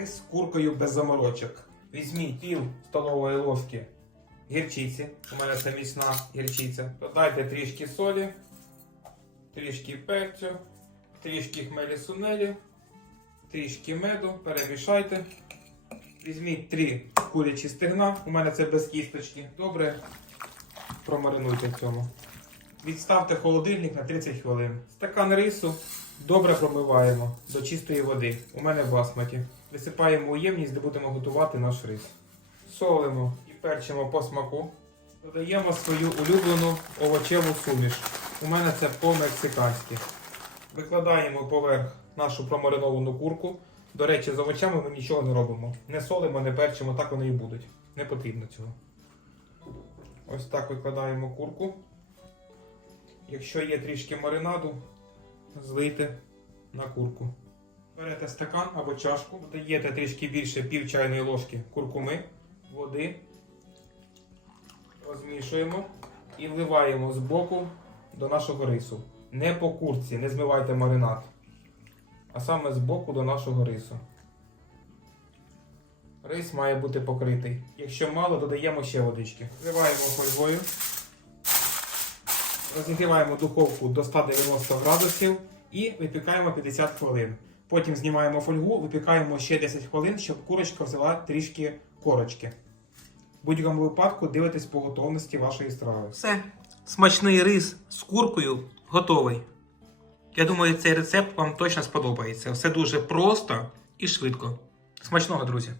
рис з куркою без заморочок. Візьміть пів столової ложки гірчиці. У мене це міцна гірчиця. Додайте трішки солі, трішки перцю, трішки хмелі сунелі, трішки меду, перемішайте. Візьміть три курячі стегна. У мене це без кісточки. Добре. Промаринуйте в цьому. Відставте холодильник на 30 хвилин. Стакан рису добре промиваємо до чистої води. У мене в басматі. Висипаємо у ємність, де будемо готувати наш рис. Солимо і перчимо по смаку. Додаємо свою улюблену овочеву суміш. У мене це по-мексиканськи. Викладаємо поверх нашу промариновану курку. До речі, з овочами ми нічого не робимо. Не солимо, не перчимо, так вони і будуть. Не потрібно цього. Ось так викладаємо курку. Якщо є трішки маринаду, злийте на курку. Берете стакан або чашку, додаєте трішки більше пів чайної ложки куркуми, води, розмішуємо і вливаємо з боку до нашого рису. Не по курці, не змивайте маринад, а саме з боку до нашого рису. Рис має бути покритий. Якщо мало, додаємо ще водички. Вливаємо фольгою. Розігріваємо духовку до 190 градусів і випікаємо 50 хвилин. Потім знімаємо фольгу, випікаємо ще 10 хвилин, щоб курочка взяла трішки корочки. В будь-якому випадку дивитесь по готовності вашої страви. Все. Смачний рис з куркою готовий. Я думаю, цей рецепт вам точно сподобається. Все дуже просто і швидко. Смачного, друзі!